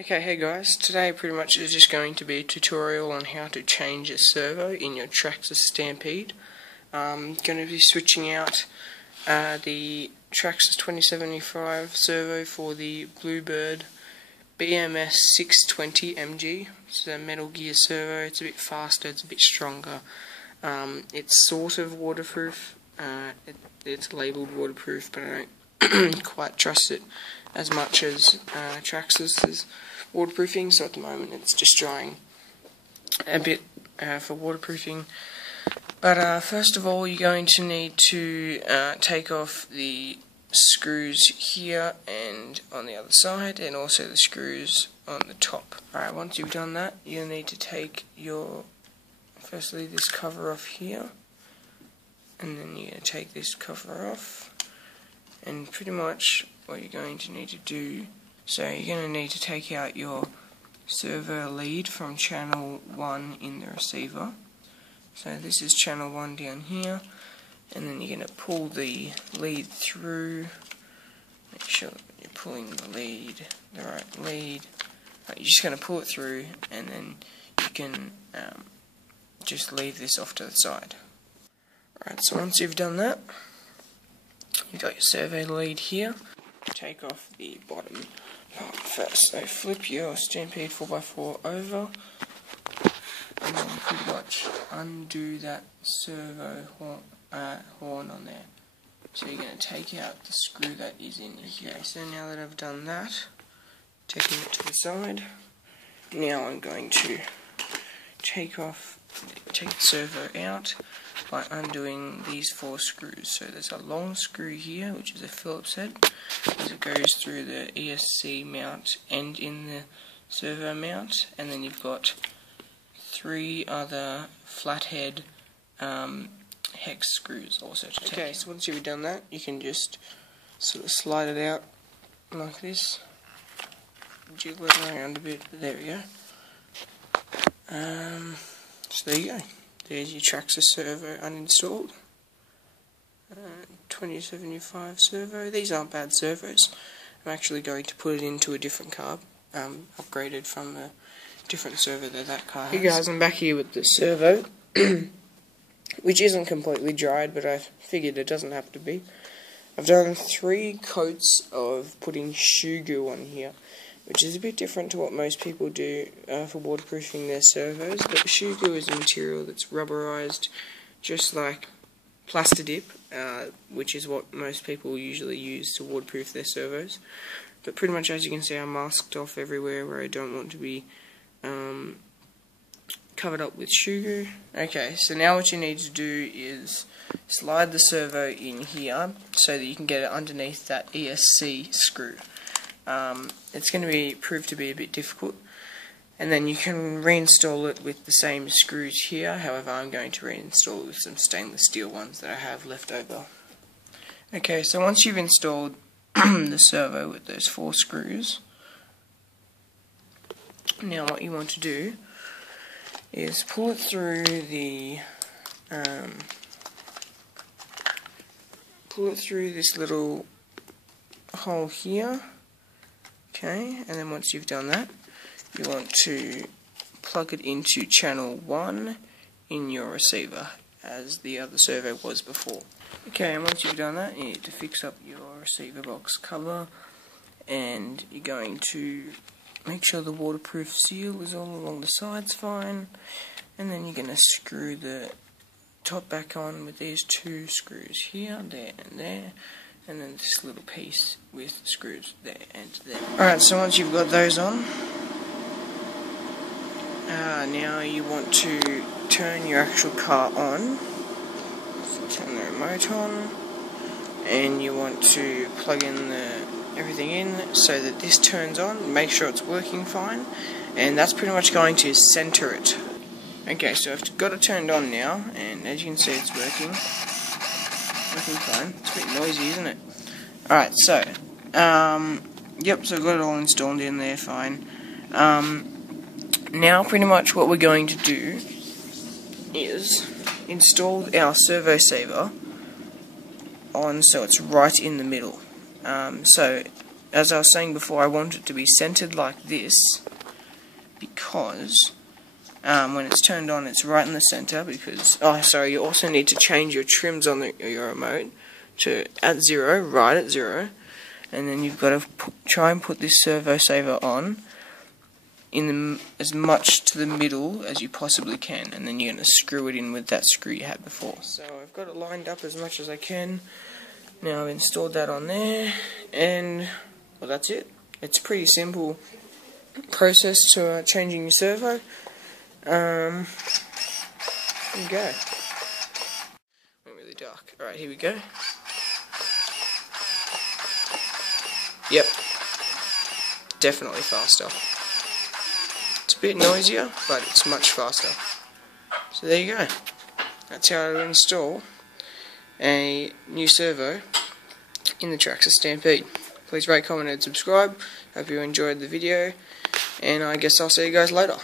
Okay, hey guys, today pretty much is just going to be a tutorial on how to change a servo in your Traxxas Stampede. I'm going to be switching out the Traxxas 2075 servo for the Bluebird BMS 620 MG. It's a Metal Gear servo. It's a bit faster, it's a bit stronger. It's sort of waterproof. It's labelled waterproof, but I don't quite trust it as much as Traxxas' waterproofing, so at the moment it's just drying a bit for waterproofing. But first of all, you're going to need to take off the screws here and on the other side, and also the screws on the top. Alright, once you've done that, you'll need to take your, firstly this cover off here, and then you're going to take this cover off, and pretty much what you're going to need to do, so you're going to need to take out your servo lead from channel 1 in the receiver. So this is channel 1 down here, and then you're going to pull the lead through. Make sure that you're pulling the lead, the right lead. You're just going to pull it through, and then you can just leave this off to the side. Alright, so once you've done that, you've got your servo lead here. Take off the bottom part first. So flip your Stampede 4x4 over, and then pretty much undo that servo horn on there. So you're going to take out the screw that is in here. Okay, so now that I've done that, taking it to the side, now I'm going to take the servo out by undoing these 4 screws. So there's a long screw here, which is a Phillips head, as it goes through the ESC mount and in the servo mount, and then you've got 3 other flathead hex screws also to take. Okay, so once you've done that, you can just sort of slide it out like this, jiggle it around a bit, but there we go. So there you go. There's your Traxxas servo uninstalled. 2075 servo. These aren't bad servos. I'm actually going to put it into a different car, upgraded from a different servo that car has. Hey guys, I'm back here with the servo, which isn't completely dried, but I figured it doesn't have to be. I've done 3 coats of putting shoe goo on here, which is a bit different to what most people do for waterproofing their servos, but shoe goo is a material that's rubberized just like Plastidip, which is what most people usually use to waterproof their servos. But pretty much, as you can see, I'm masked off everywhere where I don't want to be covered up with shoe goo. Okay, so now what you need to do is slide the servo in here so that you can get it underneath that ESC screw. It's going to prove to be a bit difficult, and then you can reinstall it with the same screws here. However, I'm going to reinstall it with some stainless steel ones that I have left over. Okay, so once you've installed the servo with those 4 screws, now what you want to do is pull it through the this little hole here. Okay, and then once you've done that, you want to plug it into channel 1 in your receiver, as the other servo was before. Okay, and once you've done that, you need to fix up your receiver box cover, and you're going to make sure the waterproof seal is all along the sides fine, and then you're going to screw the top back on with these 2 screws here, there and there, and then this little piece with screws there and there. Alright, so once you've got those on, now you want to turn your actual car on, So turn the remote on, and you want to plug in everything in so that this turns on. Make sure it's working fine, and that's pretty much going to center it. Okay, so I've got it turned on now, and as you can see, it's working fine. It's a bit noisy, isn't it? Alright, so yep, so I've got it all installed in there fine. Now pretty much what we're going to do is install our servo saver on so it's right in the middle. So as I was saying before, I want it to be centered like this because when it's turned on it's right in the center. Because you also need to change your trims on your remote to at 0, right at 0, and then you've got to try and put this servo saver on in as much to the middle as you possibly can, and then you're going to screw it in with that screw you had before. So I've got it lined up as much as I can. Now I've installed that on there, and well, that's it. It's a pretty simple process to changing your servo. There you go. Went really dark. Alright, here we go. Yep. Definitely faster. It's a bit noisier, but it's much faster. So there you go. That's how to install a new servo in the Traxxas Stampede. Please rate, comment and subscribe. Hope you enjoyed the video, and I guess I'll see you guys later.